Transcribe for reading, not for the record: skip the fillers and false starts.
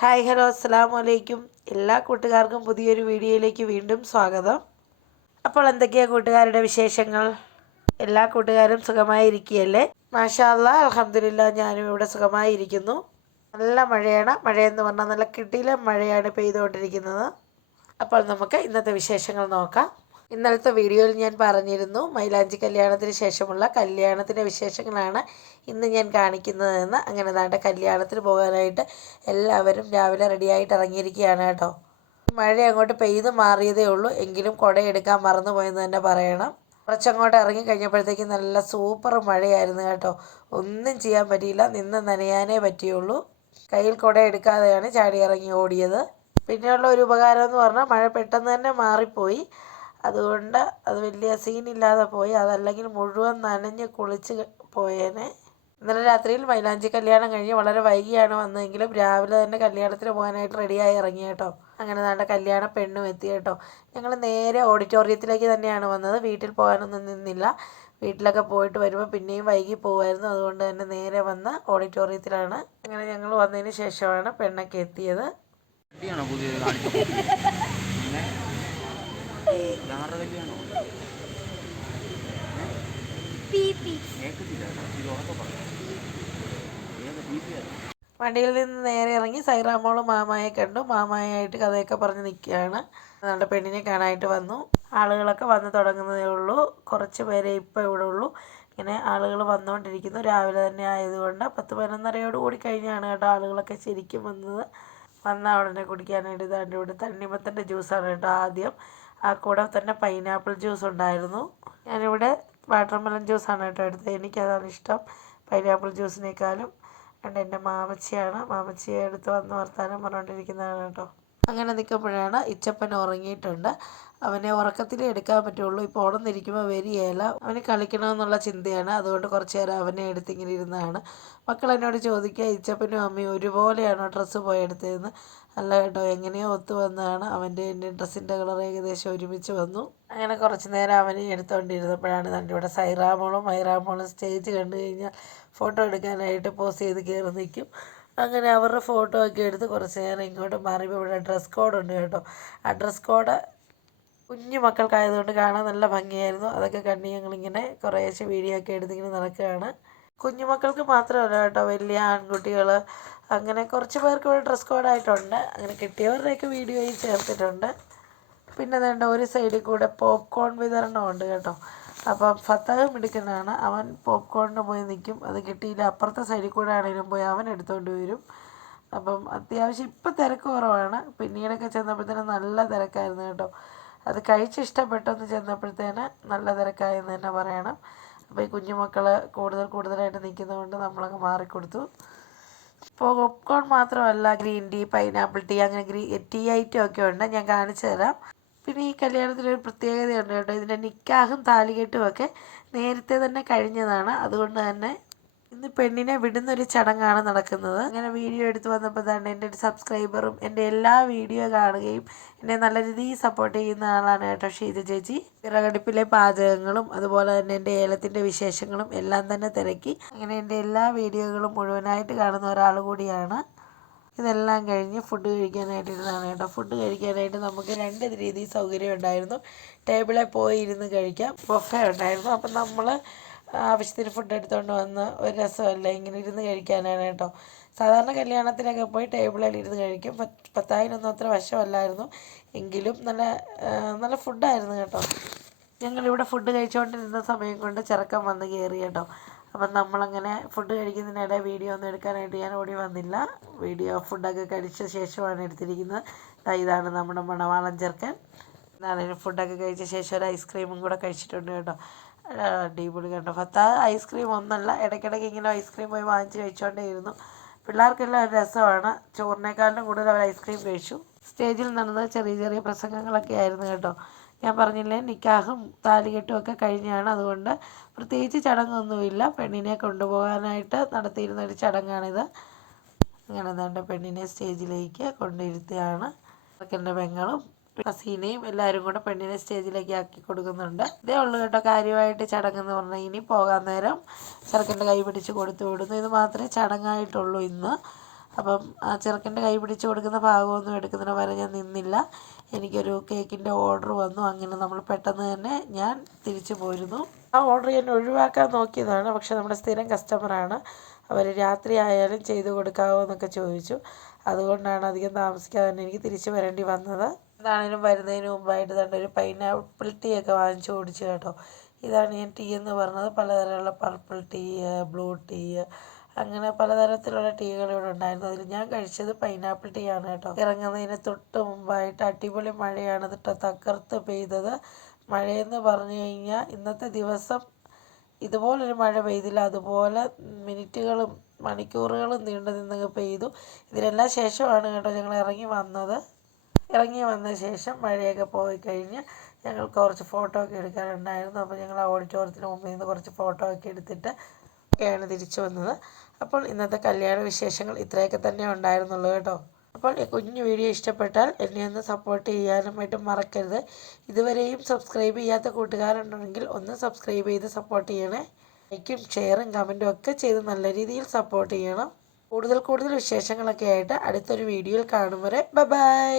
Hi hello അസ്സലാമു അലൈക്കും. എല്ലാ കൂട്ടുകാർക്കും പുതിയൊരു വീഡിയോയിലേക്ക് വീണ്ടും സ്വാഗതം. അപ്പോൾ എന്തൊക്കെയാണ് കൂട്ടുകാരുടെ വിശേഷങ്ങൾ? എല്ലാ കൂട്ടുകാരും സുഖമായിരിക്കുകയല്ലേ? മാഷാ അല്ലാഹ്, അൽഹംദുലില്ലാ, ഞാനും ഇവിടെ സുഖമായിരിക്കുന്നു. നല്ല മഴയാണ്. മഴയെന്ന് പറഞ്ഞാൽ നല്ല കിടിലൻ മഴയാണ് പെയ്തുകൊണ്ടിരിക്കുന്നത്. അപ്പോൾ നമുക്ക് ഇന്നത്തെ വിശേഷങ്ങൾ നോക്കാം. ഇന്നലത്തെ വീഡിയോയിൽ ഞാൻ പറഞ്ഞിരുന്നു മൈലാഞ്ചി കല്യാണത്തിന് ശേഷമുള്ള കല്യാണത്തിൻ്റെ വിശേഷങ്ങളാണ് ഇന്ന് ഞാൻ കാണിക്കുന്നതെന്ന്. അങ്ങനെ ദാണ്ട കല്യാണത്തിന് പോകാനായിട്ട് എല്ലാവരും രാവിലെ റെഡിയായിട്ട് ഇറങ്ങിയിരിക്കുകയാണ് കേട്ടോ. മഴ അങ്ങോട്ട് പെയ്ത് മാറിയതേ ഉള്ളൂ, എങ്കിലും കുടയെടുക്കാൻ മറന്നുപോയെന്ന് തന്നെ പറയണം. കുറച്ചങ്ങോട്ട് ഇറങ്ങി കഴിഞ്ഞപ്പോഴത്തേക്കും നല്ല സൂപ്പർ മഴയായിരുന്നു കേട്ടോ. ഒന്നും ചെയ്യാൻ പറ്റിയില്ല, നിന്ന് നനയാനേ പറ്റിയുള്ളൂ. കയ്യിൽ കുട എടുക്കാതെയാണ് ചാടി ഇറങ്ങി ഓടിയത്. പിന്നെയുള്ള ഒരു ഉപകാരം എന്ന് പറഞ്ഞാൽ മഴ പെട്ടെന്ന് തന്നെ മാറിപ്പോയി. അതുകൊണ്ട് അത് വലിയ സീനില്ലാതെ പോയി. അതല്ലെങ്കിൽ മുഴുവൻ നനഞ്ഞ് കുളിച്ച് പോയേനെ. ഇന്നലെ രാത്രിയിൽ മൈലാഞ്ചി കല്യാണം കഴിഞ്ഞ് വളരെ വൈകിയാണ് വന്നതെങ്കിലും രാവിലെ തന്നെ കല്യാണത്തിന് പോകാനായിട്ട് റെഡിയായി ഇറങ്ങി കേട്ടോ. അങ്ങനെ നല്ല കല്യാണ പെണ്ണും എത്തി കേട്ടോ. ഞങ്ങൾ നേരെ ഓഡിറ്റോറിയത്തിലേക്ക് തന്നെയാണ് വന്നത്. വീട്ടിൽ പോകാനൊന്നും നിന്നില്ല. വീട്ടിലൊക്കെ പോയിട്ട് വരുമ്പോൾ പിന്നെയും വൈകി പോകുമായിരുന്നു. അതുകൊണ്ട് തന്നെ നേരെ വന്ന് ഓഡിറ്റോറിയത്തിലാണ്. അങ്ങനെ ഞങ്ങൾ വന്നതിന് ശേഷമാണ് പെണ്ണൊക്കെ എത്തിയത്. വണ്ടിയിൽ നിന്ന് നേരെ ഇറങ്ങി സൈറാമോളും മാമായെ കണ്ടു. മാമായായിട്ട് കഥയൊക്കെ പറഞ്ഞ് നിൽക്കുകയാണ്. നമ്മുടെ പെണ്ണിനെ കാണാനായിട്ട് വന്നു. ആളുകളൊക്കെ വന്ന് തുടങ്ങുന്നതേ ഉള്ളൂ. കുറച്ച് പേരെ ഇപ്പോൾ ഇവിടെ ഉള്ളൂ. ഇങ്ങനെ ആളുകൾ വന്നുകൊണ്ടിരിക്കുന്നു. രാവിലെ തന്നെ ആയതുകൊണ്ട് 10-11:30 കൂടി കഴിഞ്ഞാണ് കേട്ടോ ആളുകളൊക്കെ ശരിക്കും വന്നത്. വന്ന ഉടനെ കുടിക്കാനായിട്ട് ഇതാണ്ട് ഇവിടെ തണ്ണിമത്തൻ്റെ ജ്യൂസാണ് കേട്ടോ ആദ്യം. ആ കൂടെ തന്നെ പൈനാപ്പിൾ ജ്യൂസ് ഉണ്ടായിരുന്നു. ഞാനിവിടെ വാട്ടർമെലൺ ജ്യൂസാണ് കേട്ടോ എടുത്തത്. എനിക്കതാണ് ഇഷ്ടം പൈനാപ്പിൾ ജ്യൂസിനേക്കാളും. അതുകൊണ്ട് എൻ്റെ മാമച്ചിയാണ്. മാമച്ചിയെ എടുത്ത് വന്ന് വർത്താനം പറഞ്ഞുകൊണ്ടിരിക്കുന്നതാണ് കേട്ടോ. അങ്ങനെ നിൽക്കുമ്പോഴാണ് ഇച്ചപ്പൻ ഉറങ്ങിയിട്ടുണ്ട്. അവനെ ഉറക്കത്തിലേ എടുക്കാൻ പറ്റുള്ളൂ. ഇപ്പോൾ ഉണർന്നിരിക്കുമ്പോൾ വരികയില്ല. അവന് കളിക്കണമെന്നുള്ള ചിന്തയാണ്. അതുകൊണ്ട് കുറച്ച് നേരം അവനെ എടുത്തിങ്ങനെ ഇരുന്നതാണ്. മക്കൾ എന്നോട് ചോദിക്കുക, ഇച്ചപ്പനും അമ്മയും ഒരുപോലെയാണോ ഡ്രസ്സ് പോയെടുത്തതെന്ന്. അല്ല കേട്ടോ, എങ്ങനെയോ ഒത്തു വന്നതാണ്. അവൻ്റെ എൻ്റെ ഡ്രസ്സിൻ്റെ കളർ ഏകദേശം ഒരുമിച്ച് വന്നു. അങ്ങനെ കുറച്ച് നേരം അവനെ എടുത്തുകൊണ്ടിരുന്നപ്പോഴാണ് തൻ്റെ ഇവിടെ സൈറാമോളും മൈറാമോളും സ്റ്റേജ് കണ്ടു കഴിഞ്ഞാൽ ഫോട്ടോ എടുക്കാനായിട്ട് പോസ് ചെയ്ത് കയറി നിൽക്കും. അങ്ങനെ അവരുടെ ഫോട്ടോ ഒക്കെ എടുത്ത് കുറച്ച് നേരം ഇങ്ങോട്ട് മാറിയപ്പോൾ ഇവിടെ ഡ്രസ് കോഡ് ഉണ്ട് കേട്ടോ. ആ ഡ്രസ് കോഡ് കുഞ്ഞു മക്കൾക്കായതുകൊണ്ട് കാണാൻ നല്ല ഭംഗിയായിരുന്നു. അതൊക്കെ കണ്ട് ഞങ്ങളിങ്ങനെ കുറേശ്ശെ വീഡിയോ ഒക്കെ എടുത്തിങ്ങനെ നടക്കുകയാണ്. കുഞ്ഞുമക്കൾക്ക് മാത്രമല്ല കേട്ടോ, വലിയ ആൺകുട്ടികൾ അങ്ങനെ കുറച്ച് പേർക്ക് ഇവിടെ ഡ്രസ് കോഡായിട്ടുണ്ട്. അങ്ങനെ കിട്ടിയവരുടെയൊക്കെ വീഡിയോയിൽ ചേർത്തിട്ടുണ്ട്. പിന്നെ വേണ്ട ഒരു സൈഡിൽ കൂടെ പോപ്കോൺ വിതരണമുണ്ട് കേട്ടോ. അപ്പം ഫത്തഹ് മിടുക്കനാണ്. അവൻ പോപ്കോണിന് പോയി നിൽക്കും. അത് കിട്ടിയില്ല അപ്പുറത്തെ സൈഡിൽ കൂടെ ആണെങ്കിലും പോയി അവൻ എടുത്തുകൊണ്ട് വരും. അപ്പം അത്യാവശ്യം ഇപ്പം തിരക്ക് കുറവാണ്. പിന്നീടൊക്കെ ചെന്നപ്പോഴത്തേനും നല്ല തിരക്കായിരുന്നു കേട്ടോ. അത് കഴിച്ച് ഇഷ്ടപ്പെട്ടെന്ന് ചെന്നപ്പോഴത്തേന് നല്ല തിരക്കായെന്ന് തന്നെ പറയണം. അപ്പോൾ ഈ കുഞ്ഞുമക്കൾ കൂടുതലായിട്ട് നിൽക്കുന്നതുകൊണ്ട് നമ്മളങ്ങ് മാറിക്കൊടുത്തു. പോപ്കോൺ മാത്രമല്ല, ഗ്രീൻ ടീ, പൈനാപ്പിൾ ടീ, അങ്ങനെ ടീ ഐറ്റം ഒക്കെ ഉണ്ട്. ഞാൻ കാണിച്ചു തരാം. പിന്നെ ഈ കല്യാണത്തിനൊരു പ്രത്യേകതയുണ്ട് കേട്ടോ. ഇതിൻ്റെ നിക്കാഹും താലികെട്ടും ഒക്കെ നേരത്തെ തന്നെ കഴിഞ്ഞതാണ്. അതുകൊണ്ട് തന്നെ ഇന്ന് പെണ്ണിനെ വിടുന്നൊരു ചടങ്ങാണ് നടക്കുന്നത്. അങ്ങനെ വീഡിയോ എടുത്ത് വന്നപ്പോൾ തന്നെ എൻ്റെ ഒരു സബ്സ്ക്രൈബറും എൻ്റെ എല്ലാ വീഡിയോ കാണുകയും എന്നെ നല്ല രീതിയിൽ സപ്പോർട്ട് ചെയ്യുന്ന ആളാണ് കേട്ടോ ഷീജ ചേച്ചി. വിറകടുപ്പിലെ പാചകങ്ങളും അതുപോലെ തന്നെ എൻ്റെ ഏലത്തിൻ്റെ വിശേഷങ്ങളും എല്ലാം തന്നെ തിരക്കി. അങ്ങനെ എൻ്റെ എല്ലാ വീഡിയോകളും മുഴുവനായിട്ട് കാണുന്ന ഒരാൾ കൂടിയാണ്. ഇതെല്ലാം കഴിഞ്ഞ് ഫുഡ് കഴിക്കാനായിട്ട് ഇരുന്നാണ് കേട്ടോ. ഫുഡ് കഴിക്കാനായിട്ട് നമുക്ക് 2 രീതിയിൽ സൗകര്യം ഉണ്ടായിരുന്നു. ടേബിളിൽ പോയി ഇരുന്ന് കഴിക്കാം, ബൊഫേ ഉണ്ടായിരുന്നു. അപ്പം നമ്മൾ ആവശ്യത്തിന് ഫുഡ് എടുത്തുകൊണ്ട് വന്ന് ഒരു രസമല്ല ഇങ്ങനെ ഇരുന്ന് കഴിക്കാനാണ് കേട്ടോ. സാധാരണ കല്യാണത്തിനൊക്കെ പോയി ടേബിളിൽ ഇരുന്ന് കഴിക്കും. പത്തായിനൊന്നും അത്ര വശമല്ലായിരുന്നു, എങ്കിലും നല്ല ഫുഡായിരുന്നു കേട്ടോ. ഞങ്ങളിവിടെ ഫുഡ് കഴിച്ചുകൊണ്ടിരുന്ന സമയം കൊണ്ട് ചെറുക്കൻ വന്ന് കയറി കേട്ടോ. അപ്പം നമ്മളങ്ങനെ ഫുഡ് കഴിക്കുന്നതിനിടെ വീഡിയോ ഒന്നും എടുക്കാനായിട്ട് ഞാൻ ഓടി വന്നില്ല. വീഡിയോ ഫുഡൊക്കെ കഴിച്ച ശേഷമാണ് എടുത്തിരിക്കുന്നത്. ഇതാണ് നമ്മുടെ മണവാളൻ ചെറുക്കൻ. എന്നാലും ഫുഡൊക്കെ കഴിച്ച ശേഷം ഒരു ഐസ്ക്രീമും കൂടെ കഴിച്ചിട്ടുണ്ട് കേട്ടോ. അടിപൊളി കേട്ടോ. ഐസ്ക്രീം ഒന്നല്ല, ഇടയ്ക്കിടയ്ക്ക് ഇങ്ങനെ ഐസ്ക്രീം പോയി വാങ്ങിച്ച് കഴിച്ചുകൊണ്ടേയിരുന്നു. പിള്ളേർക്കെല്ലാം ഒരു രസമാണ്. ചോറിനേക്കാളും കൂടുതൽ അവർ ഐസ്ക്രീം കഴിച്ചു. സ്റ്റേജിൽ നടന്നത് ചെറിയ ചെറിയ പ്രസംഗങ്ങളൊക്കെ ആയിരുന്നു കേട്ടോ. ഞാൻ പറഞ്ഞില്ലേ, നിക്കാഹും താലികെട്ടും ഒക്കെ കഴിഞ്ഞാണ്. അതുകൊണ്ട് പ്രത്യേകിച്ച് ചടങ്ങൊന്നുമില്ല. പെണ്ണിനെ കൊണ്ടുപോകാനായിട്ട് നടത്തിയിരുന്ന ഒരു ചടങ്ങാണിത്. അങ്ങനെ തന്നെ പെണ്ണിനെ സ്റ്റേജിലേക്ക് കൊണ്ടിരുത്തുകയാണ്. ചെറുക്കൻ്റെ പെങ്ങളും ഹസീനയും എല്ലാവരും കൂടെ പെണ്ണിനെ സ്റ്റേജിലേക്ക് ആക്കി കൊടുക്കുന്നുണ്ട്. ഇതേ ഉള്ളൂ കേട്ടോ കാര്യമായിട്ട് ചടങ്ങെന്ന് പറഞ്ഞാൽ. ഇനി പോകാൻ നേരം ചെറുക്കൻ്റെ കൈ പിടിച്ച് കൊടുത്തു വിടുന്നു. ഇത് മാത്രമേ ചടങ്ങായിട്ടുള്ളൂ ഇന്ന്. അപ്പം ആ ചെറുക്കൻ്റെ കൈ പിടിച്ച് കൊടുക്കുന്ന ഭാഗമൊന്നും എടുക്കുന്നതിന് വരെ ഞാൻ നിന്നില്ല. എനിക്കൊരു കേക്കിൻ്റെ ഓർഡർ വന്നു. അങ്ങനെ നമ്മൾ പെട്ടെന്ന് തന്നെ ഞാൻ തിരിച്ചു പോരുന്നു. ആ ഓർഡർ ഞാൻ ഒഴിവാക്കാൻ നോക്കിയതാണ്, പക്ഷെ നമ്മുടെ സ്ഥിരം കസ്റ്റമറാണ്. അവർ രാത്രി ആയാലും ചെയ്തു കൊടുക്കാമോ എന്നൊക്കെ ചോദിച്ചു. അതുകൊണ്ടാണ് അധികം താമസിക്കാതെ തന്നെ എനിക്ക് തിരിച്ചു വരേണ്ടി വന്നത്. എന്താണേലും വരുന്നതിന് മുമ്പായിട്ട് തന്നെ ഒരു പൈനാപ്പിൾ ടീ ഒക്കെ വാങ്ങിച്ചു കുടിച്ചു കേട്ടോ. ഇതാണ് ഞാൻ ടീ എന്ന് പറഞ്ഞത്. പലതരമുള്ള പർപ്പിൾ ടീ, ബ്ലൂ ടീ, അങ്ങനെ പലതരത്തിലുള്ള ടീകൾ ഇവിടെ ഉണ്ടായിരുന്നു. അതിൽ ഞാൻ കഴിച്ചത് പൈനാപ്പിൾ ടീ ആണ് കേട്ടോ. ഇറങ്ങുന്നതിന് തൊട്ട് മുമ്പായിട്ട് അടിപൊളി മഴയാണ് കേട്ടോ, തകർത്ത് പെയ്തത്. മഴയെന്ന് പറഞ്ഞു കഴിഞ്ഞാൽ ഇന്നത്തെ ദിവസം ഇതുപോലൊരു മഴ പെയ്തില്ല. അതുപോലെ മിനിറ്റുകളും മണിക്കൂറുകളും നീണ്ടു നിന്ന് പെയ്തു. ഇതിനെല്ലാം ശേഷമാണ് കേട്ടോ ഞങ്ങൾ ഇറങ്ങി വന്നത്. ഇറങ്ങി വന്ന ശേഷം മഴയൊക്കെ പോയി കഴിഞ്ഞ് ഞങ്ങൾക്ക് കുറച്ച് ഫോട്ടോ ഒക്കെ എടുക്കാനുണ്ടായിരുന്നു. അപ്പോൾ ഞങ്ങൾ ആ ഓഡിറ്റോറിയത്തിന് മുമ്പിൽ നിന്ന് കുറച്ച് ഫോട്ടോ ഒക്കെ എടുത്തിട്ട് ഒക്കെയാണ് തിരിച്ചു വന്നത്. അപ്പോൾ ഇന്നത്തെ കല്യാണ വിശേഷങ്ങൾ ഇത്രയൊക്കെ തന്നെ ഉണ്ടായിരുന്നുള്ളൂ കേട്ടോ. അപ്പോൾ ഈ കുഞ്ഞു വീഡിയോ ഇഷ്ടപ്പെട്ടാൽ എന്നെ ഒന്ന് സപ്പോർട്ട് ചെയ്യാനുമായിട്ട് മറക്കരുത്. ഇതുവരെയും സബ്സ്ക്രൈബ് ചെയ്യാത്ത കൂട്ടുകാരുണ്ടെങ്കിൽ ഒന്ന് സബ്സ്ക്രൈബ് ചെയ്ത് സപ്പോർട്ട് ചെയ്യണേ. ലൈക്കും ഷെയറും കമൻറ്റും ഒക്കെ ചെയ്ത് നല്ല രീതിയിൽ സപ്പോർട്ട് ചെയ്യണം. കൂടുതൽ വിശേഷങ്ങളൊക്കെ ആയിട്ട് അടുത്തൊരു വീഡിയോയിൽ കാണും വരെ ബൈ.